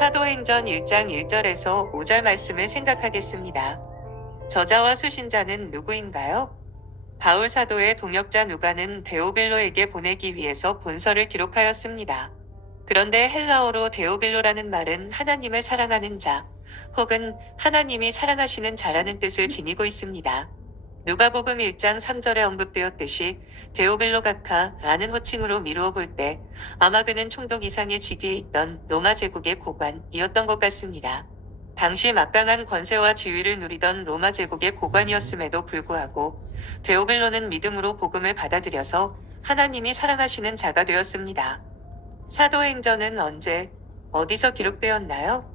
사도행전 1장 1절에서 5절 말씀을 생각하겠습니다. 저자와 수신자는 누구인가요? 바울 사도의 동역자 누가는 데오빌로에게 보내기 위해서 본서를 기록하였습니다. 그런데 헬라어로 데오빌로라는 말은 하나님을 사랑하는 자, 혹은 하나님이 사랑하시는 자라는 뜻을 지니고 있습니다. 누가복음 1장 3절에 언급되었듯이 데오빌로 각하라는 호칭으로 미루어 볼 때 아마 그는 총독 이상의 직위에 있던 로마 제국의 고관이었던 것 같습니다. 당시 막강한 권세와 지위를 누리던 로마 제국의 고관이었음에도 불구하고 데오빌로는 믿음으로 복음을 받아들여서 하나님이 사랑하시는 자가 되었습니다. 사도행전은 언제, 어디서 기록되었나요?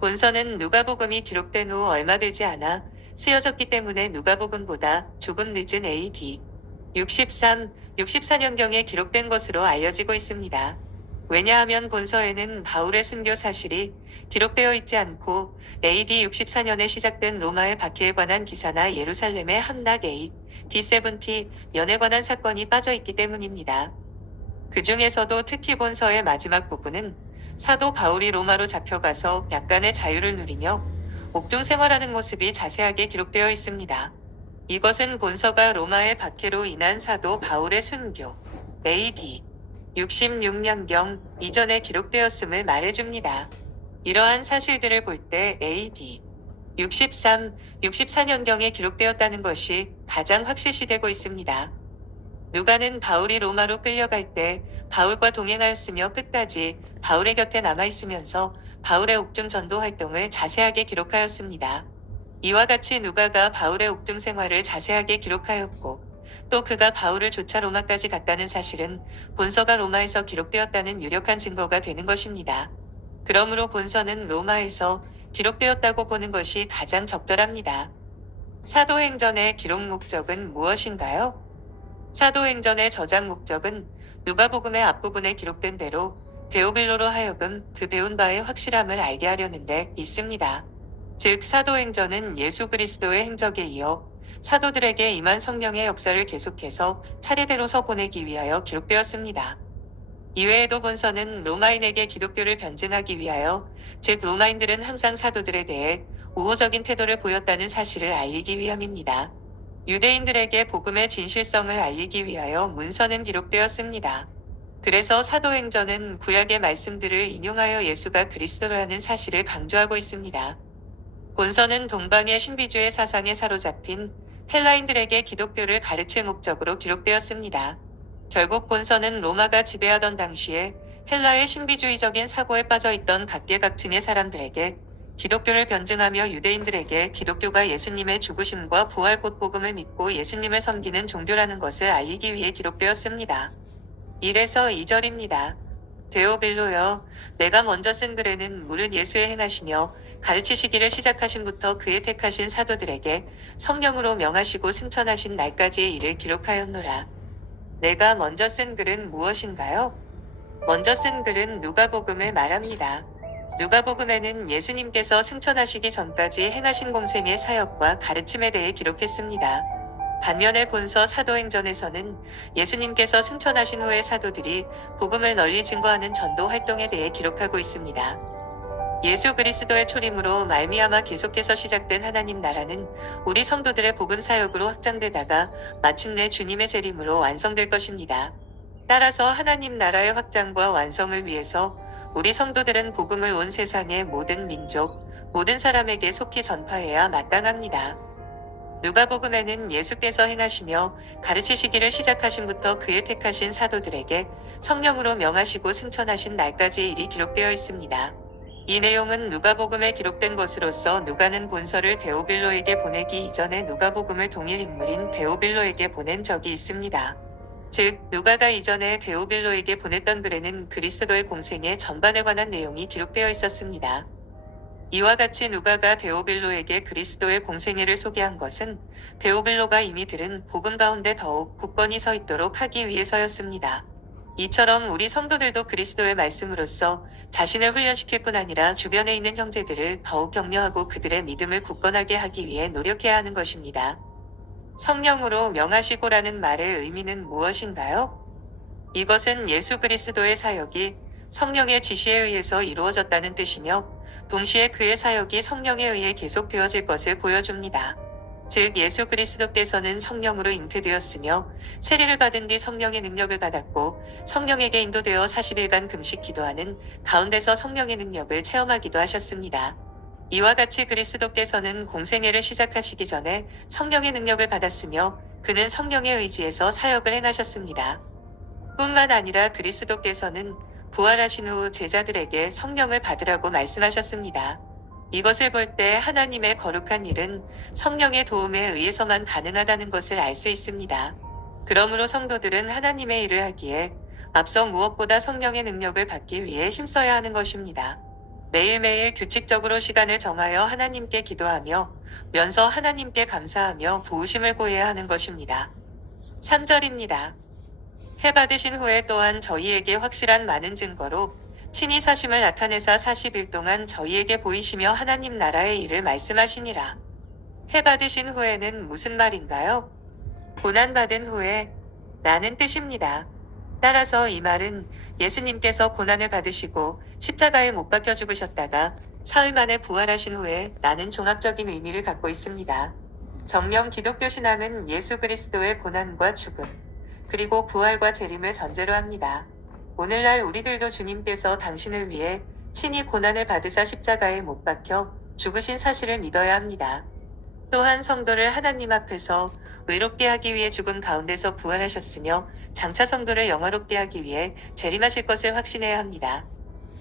본서는 누가복음이 기록된 후 얼마 되지 않아 쓰여졌기 때문에 누가복음보다 조금 늦은 AD 63, 64년경에 기록된 것으로 알려지고 있습니다. 왜냐하면 본서에는 바울의 순교 사실이 기록되어 있지 않고 AD 64년에 시작된 로마의 박해에 관한 기사나 예루살렘의 함락 AD70 연에 관한 사건이 빠져 있기 때문입니다. 그 중에서도 특히 본서의 마지막 부분은 사도 바울이 로마로 잡혀가서 약간의 자유를 누리며 옥중 생활하는 모습이 자세하게 기록되어 있습니다. 이것은 본서가 로마의 박해로 인한 사도 바울의 순교 AD 66년경 이전에 기록되었음을 말해줍니다. 이러한 사실들을 볼 때 AD 63, 64년경에 기록되었다는 것이 가장 확실시되고 있습니다. 누가는 바울이 로마로 끌려갈 때 바울과 동행하였으며 끝까지 바울의 곁에 남아있으면서 바울의 옥중 전도 활동을 자세하게 기록하였습니다. 이와 같이 누가가 바울의 옥중 생활을 자세하게 기록하였고 또 그가 바울을 쫓아 로마까지 갔다는 사실은 본서가 로마에서 기록되었다는 유력한 증거가 되는 것입니다. 그러므로 본서는 로마에서 기록되었다고 보는 것이 가장 적절합니다. 사도행전의 기록 목적은 무엇인가요? 사도행전의 저장 목적은 누가복음의 앞부분에 기록된 대로 데오빌로로 하여금 그 배운 바의 확실함을 알게 하려는 데 있습니다. 즉 사도행전은 예수 그리스도의 행적에 이어 사도들에게 임한 성령의 역사를 계속해서 차례대로 서보내기 위하여 기록되었습니다. 이외에도 본서는 로마인에게 기독교를 변증하기 위하여, 즉 로마인들은 항상 사도들에 대해 우호적인 태도를 보였다는 사실을 알리기 위함입니다. 유대인들에게 복음의 진실성을 알리기 위하여 문서는 기록되었습니다. 그래서 사도행전은 구약의 말씀들을 인용하여 예수가 그리스도라는 사실을 강조하고 있습니다. 본서는 동방의 신비주의 사상에 사로잡힌 헬라인들에게 기독교를 가르칠 목적으로 기록되었습니다. 결국 본서는 로마가 지배하던 당시에 헬라의 신비주의적인 사고에 빠져 있던 각계각층의 사람들에게 기독교를 변증하며 유대인들에게 기독교가 예수님의 죽으심과 부활 곧 복음을 믿고 예수님을 섬기는 종교라는 것을 알리기 위해 기록되었습니다. 1에서 2절입니다. 데오빌로여, 내가 먼저 쓴 글에는 물은 예수의 행하시며 가르치시기를 시작하신부터 그의 택하신 사도들에게 성령으로 명하시고 승천하신 날까지의 일을 기록하였노라. 내가 먼저 쓴 글은 무엇인가요? 먼저 쓴 글은 누가복음을 말합니다. 누가복음에는 예수님께서 승천하시기 전까지 행하신 공생의 사역과 가르침에 대해 기록했습니다. 반면에 본서 사도행전에서는 예수님께서 승천하신 후의 사도들이 복음을 널리 증거하는 전도 활동에 대해 기록하고 있습니다. 예수 그리스도의 초림으로 말미암아 계속해서 시작된 하나님 나라는 우리 성도들의 복음 사역으로 확장되다가 마침내 주님의 재림으로 완성될 것입니다. 따라서 하나님 나라의 확장과 완성을 위해서 우리 성도들은 복음을 온 세상의 모든 민족, 모든 사람에게 속히 전파해야 마땅합니다. 누가복음에는 예수께서 행하시며 가르치시기를 시작하신부터 그의 택하신 사도들에게 성령으로 명하시고 승천하신 날까지의 일이 기록되어 있습니다. 이 내용은 누가복음에 기록된 것으로서 누가는 본서를 데오빌로에게 보내기 이전에 누가복음을 동일 인물인 데오빌로에게 보낸 적이 있습니다. 즉 누가가 이전에 데오빌로에게 보냈던 글에는 그리스도의 공생의 전반에 관한 내용이 기록되어 있었습니다. 이와 같이 누가가 데오빌로에게 그리스도의 공생애를 소개한 것은 데오빌로가 이미 들은 복음 가운데 더욱 굳건히 서 있도록 하기 위해서였습니다. 이처럼 우리 성도들도 그리스도의 말씀으로써 자신을 훈련시킬 뿐 아니라 주변에 있는 형제들을 더욱 격려하고 그들의 믿음을 굳건하게 하기 위해 노력해야 하는 것입니다. 성령으로 명하시고라는 말의 의미는 무엇인가요? 이것은 예수 그리스도의 사역이 성령의 지시에 의해서 이루어졌다는 뜻이며 동시에 그의 사역이 성령에 의해 계속되어질 것을 보여줍니다. 즉 예수 그리스도께서는 성령으로 잉태되었으며 세례를 받은 뒤 성령의 능력을 받았고 성령에게 인도되어 40일간 금식 기도하는 가운데서 성령의 능력을 체험하기도 하셨습니다. 이와 같이 그리스도께서는 공생애를 시작하시기 전에 성령의 능력을 받았으며 그는 성령의 의지에서 사역을 행하셨습니다. 뿐만 아니라 그리스도께서는 부활하신 후 제자들에게 성령을 받으라고 말씀하셨습니다. 이것을 볼 때 하나님의 거룩한 일은 성령의 도움에 의해서만 가능하다는 것을 알 수 있습니다. 그러므로 성도들은 하나님의 일을 하기에 앞서 무엇보다 성령의 능력을 받기 위해 힘써야 하는 것입니다. 매일매일 규칙적으로 시간을 정하여 하나님께 기도하며 면서 하나님께 감사하며 도우심을 구해야 하는 것입니다. 3절입니다. 해 받으신 후에 또한 저희에게 확실한 많은 증거로 친히 사심을 나타내사 40일 동안 저희에게 보이시며 하나님 나라의 일을 말씀하시니라. 해 받으신 후에는 무슨 말인가요? 고난받은 후에 라는 뜻입니다. 따라서 이 말은 예수님께서 고난을 받으시고 십자가에 못 박혀 죽으셨다가 사흘 만에 부활하신 후에 라는 종합적인 의미를 갖고 있습니다. 정령 기독교 신앙은 예수 그리스도의 고난과 죽음, 그리고 부활과 재림을 전제로 합니다. 오늘날 우리들도 주님께서 당신을 위해 친히 고난을 받으사 십자가에 못 박혀 죽으신 사실을 믿어야 합니다. 또한 성도를 하나님 앞에서 의롭게 하기 위해 죽음 가운데서 부활하셨으며 장차 성도를 영화롭게 하기 위해 재림하실 것을 확신해야 합니다.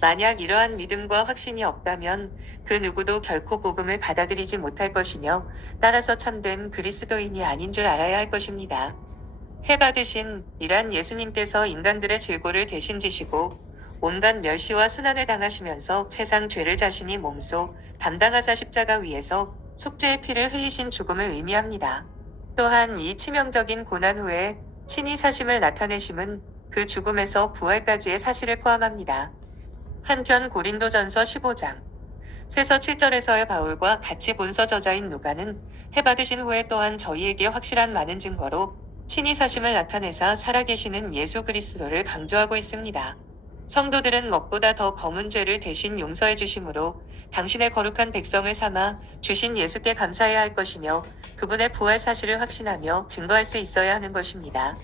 만약 이러한 믿음과 확신이 없다면 그 누구도 결코 복음을 받아들이지 못할 것이며 따라서 참된 그리스도인이 아닌 줄 알아야 할 것입니다. 해 받으신 이란 예수님께서 인간들의 질고를 대신 지시고 온갖 멸시와 순환을 당하시면서 세상 죄를 자신이 몸소 담당하사 십자가 위에서 속죄의 피를 흘리신 죽음을 의미합니다. 또한 이 치명적인 고난 후에 친히 사심을 나타내심은 그 죽음에서 부활까지의 사실을 포함합니다. 한편 고린도전서 15장 세서 7절에서의 바울과 같이 본서 저자인 누가는 해 받으신 후에 또한 저희에게 확실한 많은 증거로 친히 사심을 나타내사 살아계시는 예수 그리스도를 강조하고 있습니다. 성도들은 먹보다 더 검은 죄를 대신 용서해 주심으로 당신의 거룩한 백성을 삼아 주신 예수께 감사해야 할 것이며 그분의 부활 사실을 확신하며 증거할 수 있어야 하는 것입니다.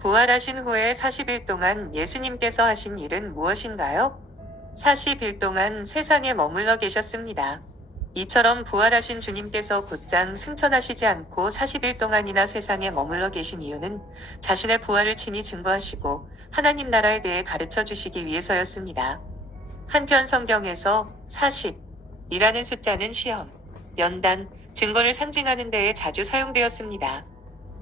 부활하신 후에 40일 동안 예수님께서 하신 일은 무엇인가요? 40일 동안 세상에 머물러 계셨습니다. 이처럼 부활하신 주님께서 곧장 승천하시지 않고 40일 동안이나 세상에 머물러 계신 이유는 자신의 부활을 친히 증거하시고 하나님 나라에 대해 가르쳐 주시기 위해서였습니다. 한편 성경에서 40이라는 숫자는 시험, 연단, 증거를 상징하는 데에 자주 사용되었습니다.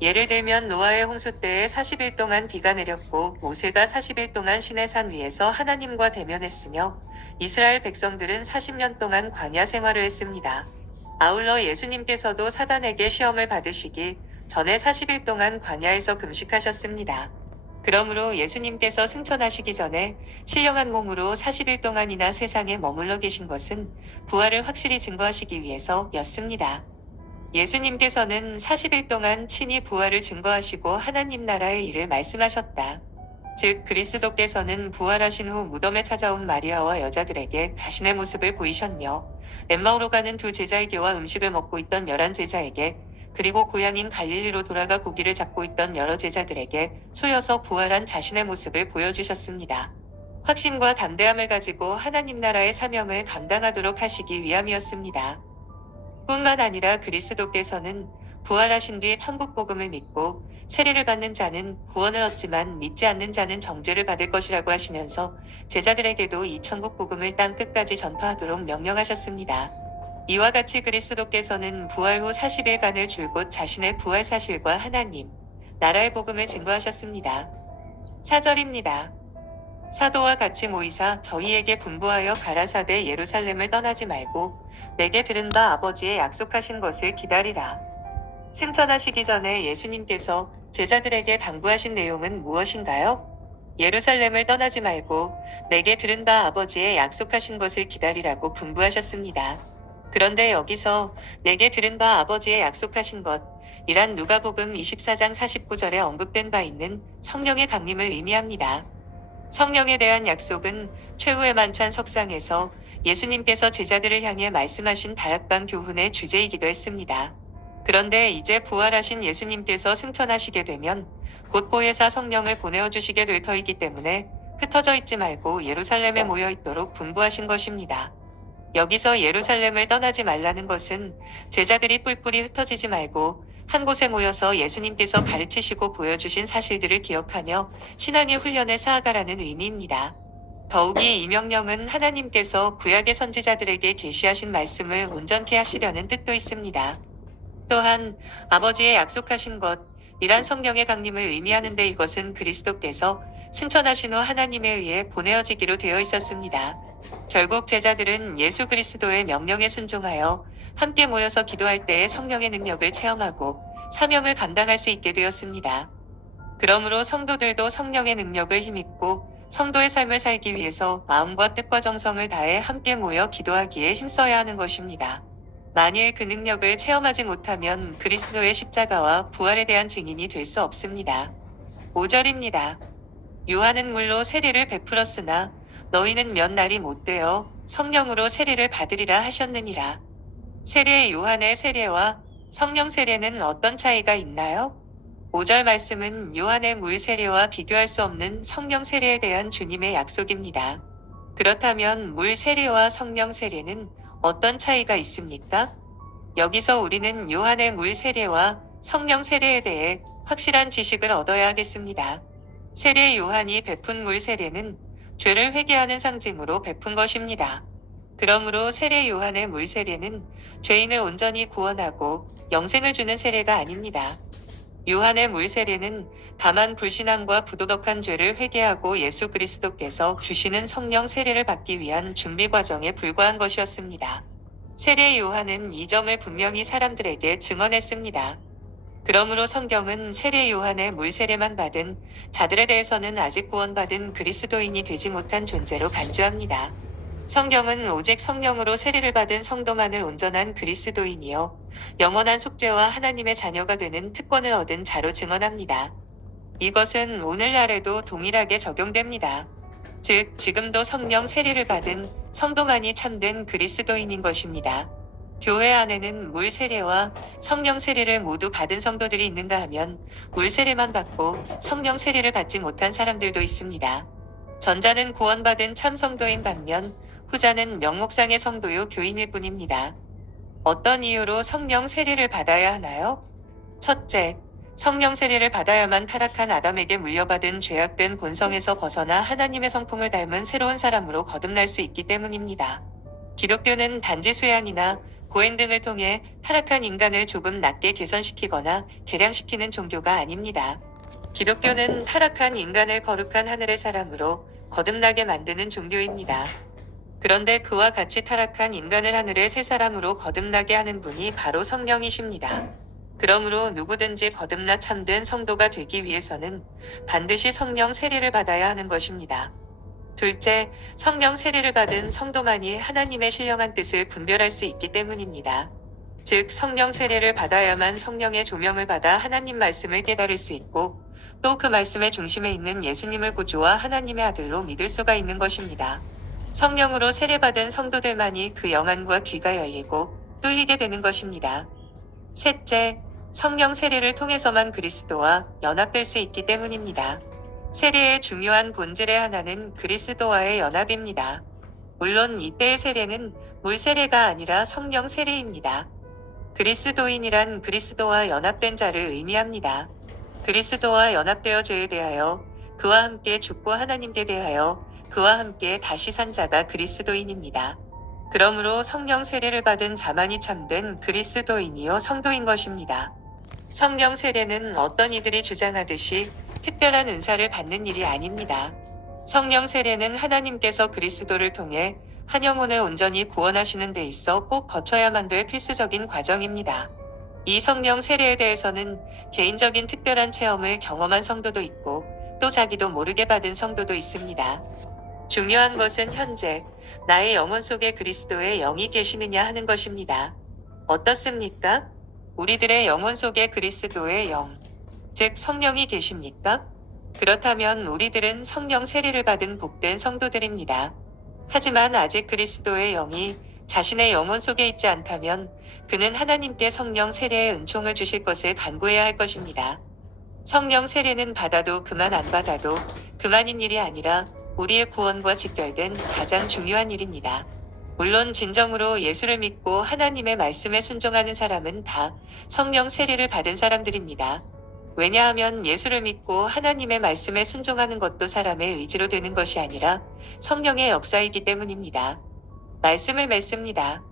예를 들면 노아의 홍수 때에 40일 동안 비가 내렸고 모세가 40일 동안 시내산 위에서 하나님과 대면했으며 이스라엘 백성들은 40년 동안 광야 생활을 했습니다. 아울러 예수님께서도 사단에게 시험을 받으시기 전에 40일 동안 광야에서 금식하셨습니다. 그러므로 예수님께서 승천하시기 전에 신령한 몸으로 40일 동안이나 세상에 머물러 계신 것은 부활을 확실히 증거하시기 위해서였습니다. 예수님께서는 40일 동안 친히 부활을 증거하시고 하나님 나라의 일을 말씀하셨다. 즉 그리스도께서는 부활하신 후 무덤에 찾아온 마리아와 여자들에게 자신의 모습을 보이셨며 엠마오로 가는 두 제자에게와 음식을 먹고 있던 11제자에게 그리고 고향인 갈릴리로 돌아가 고기를 잡고 있던 여러 제자들에게 쏘여서 부활한 자신의 모습을 보여주셨습니다. 확신과 담대함을 가지고 하나님 나라의 사명을 감당하도록 하시기 위함이었습니다. 뿐만 아니라 그리스도께서는 부활하신 뒤 천국 복음을 믿고 세례를 받는 자는 구원을 얻지만 믿지 않는 자는 정죄를 받을 것이라고 하시면서 제자들에게도 이 천국 복음을 땅 끝까지 전파하도록 명령하셨습니다. 이와 같이 그리스도께서는 부활 후 40일간을 줄곧 자신의 부활 사실과 하나님, 나라의 복음을 증거하셨습니다. 4절입니다. 사도와 같이 모이사 저희에게 분부하여 가라사대 예루살렘을 떠나지 말고 내게 들은 바 아버지의 약속하신 것을 기다리라. 승천하시기 전에 예수님께서 제자들에게 당부하신 내용은 무엇인가요? 예루살렘을 떠나지 말고 내게 들은 바 아버지의 약속하신 것을 기다리라고 분부하셨습니다. 그런데 여기서 내게 들은 바 아버지의 약속하신 것이란 누가복음 24장 49절에 언급된 바 있는 성령의 강림을 의미합니다. 성령에 대한 약속은 최후의 만찬 석상에서 예수님께서 제자들을 향해 말씀하신 다락방 교훈의 주제이기도 했습니다. 그런데 이제 부활하신 예수님께서 승천하시게 되면 곧 보혜사 성령을 보내어 주시게 될 터이기 때문에 흩어져 있지 말고 예루살렘에 모여 있도록 분부하신 것입니다. 여기서 예루살렘을 떠나지 말라는 것은 제자들이 뿔뿔이 흩어지지 말고 한 곳에 모여서 예수님께서 가르치시고 보여주신 사실들을 기억하며 신앙의 훈련을 쌓아가라는 의미입니다. 더욱이 이 명령은 하나님께서 구약의 선지자들에게 계시하신 말씀을 온전케 하시려는 뜻도 있습니다. 또한 아버지의 약속하신 것이란 성령의 강림을 의미하는데 이것은 그리스도께서 승천하신 후 하나님에 의해 보내어지기로 되어 있었습니다. 결국 제자들은 예수 그리스도의 명령에 순종하여 함께 모여서 기도할 때에 성령의 능력을 체험하고 사명을 감당할 수 있게 되었습니다. 그러므로 성도들도 성령의 능력을 힘입고 성도의 삶을 살기 위해서 마음과 뜻과 정성을 다해 함께 모여 기도하기에 힘써야 하는 것입니다. 만일 그 능력을 체험하지 못하면 그리스도의 십자가와 부활에 대한 증인이 될 수 없습니다. 5절입니다. 요한은 물로 세례를 베풀었으나 너희는 몇 날이 못 되어 성령으로 세례를 받으리라 하셨느니라. 세례 요한의 세례와 성령 세례는 어떤 차이가 있나요? 5절 말씀은 요한의 물 세례와 비교할 수 없는 성령 세례에 대한 주님의 약속입니다. 그렇다면 물 세례와 성령 세례는 어떤 차이가 있습니까? 여기서 우리는 요한의 물 세례와 성령 세례에 대해 확실한 지식을 얻어야 하겠습니다. 세례 요한이 베푼 물 세례는 죄를 회개하는 상징으로 베푼 것입니다. 그러므로 세례 요한의 물 세례는 죄인을 온전히 구원하고 영생을 주는 세례가 아닙니다. 요한의 물 세례는 다만 불신앙과 부도덕한 죄를 회개하고 예수 그리스도께서 주시는 성령 세례를 받기 위한 준비 과정에 불과한 것이었습니다. 세례 요한은 이 점을 분명히 사람들에게 증언했습니다. 그러므로 성경은 세례 요한의 물 세례만 받은 자들에 대해서는 아직 구원받은 그리스도인이 되지 못한 존재로 간주합니다. 성경은 오직 성령으로 세례를 받은 성도만을 온전한 그리스도인이요 영원한 속죄와 하나님의 자녀가 되는 특권을 얻은 자로 증언합니다. 이것은 오늘날에도 동일하게 적용됩니다. 즉, 지금도 성령 세례를 받은 성도만이 참된 그리스도인인 것입니다. 교회 안에는 물 세례와 성령 세례를 모두 받은 성도들이 있는가 하면 물 세례만 받고 성령 세례를 받지 못한 사람들도 있습니다. 전자는 구원받은 참 성도인 반면 후자는 명목상의 성도요 교인일 뿐입니다. 어떤 이유로 성령 세례를 받아야 하나요? 첫째, 성령 세례를 받아야만 타락한 아담에게 물려받은 죄악된 본성에서 벗어나 하나님의 성품을 닮은 새로운 사람으로 거듭날 수 있기 때문입니다. 기독교는 단지 수양이나 고행 등을 통해 타락한 인간을 조금 낫게 개선시키거나 개량시키는 종교가 아닙니다. 기독교는 타락한 인간을 거룩한 하늘의 사람으로 거듭나게 만드는 종교입니다. 그런데 그와 같이 타락한 인간을 하늘의 새 사람으로 거듭나게 하는 분이 바로 성령이십니다. 그러므로 누구든지 거듭나 참된 성도가 되기 위해서는 반드시 성령 세례를 받아야 하는 것입니다. 둘째, 성령 세례를 받은 성도만이 하나님의 신령한 뜻을 분별할 수 있기 때문입니다. 즉, 성령 세례를 받아야만 성령의 조명을 받아 하나님 말씀을 깨달을 수 있고 또 그 말씀의 중심에 있는 예수님을 구주와 하나님의 아들로 믿을 수가 있는 것입니다. 성령으로 세례받은 성도들만이 그 영안과 귀가 열리고 뚫리게 되는 것입니다. 셋째, 성령 세례를 통해서만 그리스도와 연합될 수 있기 때문입니다. 세례의 중요한 본질의 하나는 그리스도와의 연합입니다. 물론 이때의 세례는 물 세례가 아니라 성령 세례입니다. 그리스도인이란 그리스도와 연합된 자를 의미합니다. 그리스도와 연합되어 죄에 대하여 그와 함께 죽고 하나님께 대하여 그와 함께 다시 산 자가 그리스도인입니다. 그러므로 성령 세례를 받은 자만이 참된 그리스도인이요 성도인 것입니다. 성령 세례는 어떤 이들이 주장하듯이 특별한 은사를 받는 일이 아닙니다. 성령 세례는 하나님께서 그리스도를 통해 한 영혼을 온전히 구원하시는 데 있어 꼭 거쳐야만 될 필수적인 과정입니다. 이 성령 세례에 대해서는 개인적인 특별한 체험을 경험한 성도도 있고 또 자기도 모르게 받은 성도도 있습니다. 중요한 것은 현재 나의 영혼 속에 그리스도의 영이 계시느냐 하는 것입니다. 어떻습니까? 우리들의 영혼 속에 그리스도의 영, 즉 성령이 계십니까? 그렇다면 우리들은 성령 세례를 받은 복된 성도들입니다. 하지만 아직 그리스도의 영이 자신의 영혼 속에 있지 않다면 그는 하나님께 성령 세례의 은총을 주실 것을 간구해야 할 것입니다. 성령 세례는 받아도 그만 안 받아도 그만인 일이 아니라 우리의 구원과 직결된 가장 중요한 일입니다. 물론 진정으로 예수를 믿고 하나님의 말씀에 순종하는 사람은 다 성령 세례를 받은 사람들입니다. 왜냐하면 예수를 믿고 하나님의 말씀에 순종하는 것도 사람의 의지로 되는 것이 아니라 성령의 역사이기 때문입니다. 말씀을 맺습니다.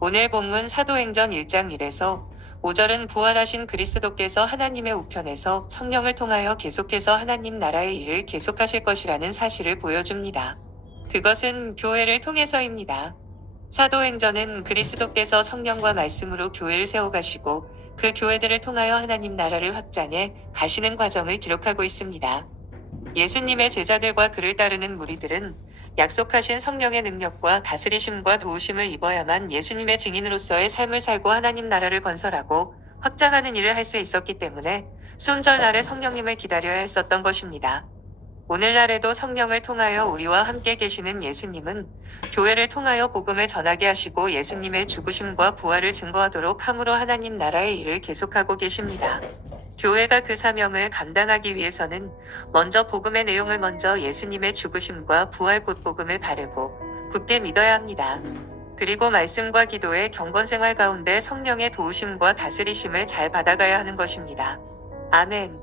오늘 본문 사도행전 1장 1에서 5절은 부활하신 그리스도께서 하나님의 우편에서 성령을 통하여 계속해서 하나님 나라의 일을 계속하실 것이라는 사실을 보여줍니다. 그것은 교회를 통해서입니다. 사도행전은 그리스도께서 성령과 말씀으로 교회를 세워가시고 그 교회들을 통하여 하나님 나라를 확장해 가시는 과정을 기록하고 있습니다. 예수님의 제자들과 그를 따르는 무리들은 약속하신 성령의 능력과 다스리심과 도우심을 입어야만 예수님의 증인으로서의 삶을 살고 하나님 나라를 건설하고 확장하는 일을 할 수 있었기 때문에 순절날에 성령님을 기다려야 했었던 것입니다. 오늘날에도 성령을 통하여 우리와 함께 계시는 예수님은 교회를 통하여 복음을 전하게 하시고 예수님의 죽으심과 부활을 증거하도록 함으로 하나님 나라의 일을 계속하고 계십니다. 교회가 그 사명을 감당하기 위해서는 먼저 복음의 내용을 먼저 예수님의 죽으심과 부활 곧 복음을 바르고 굳게 믿어야 합니다. 그리고 말씀과 기도의 경건생활 가운데 성령의 도우심과 다스리심을 잘 받아가야 하는 것입니다. 아멘.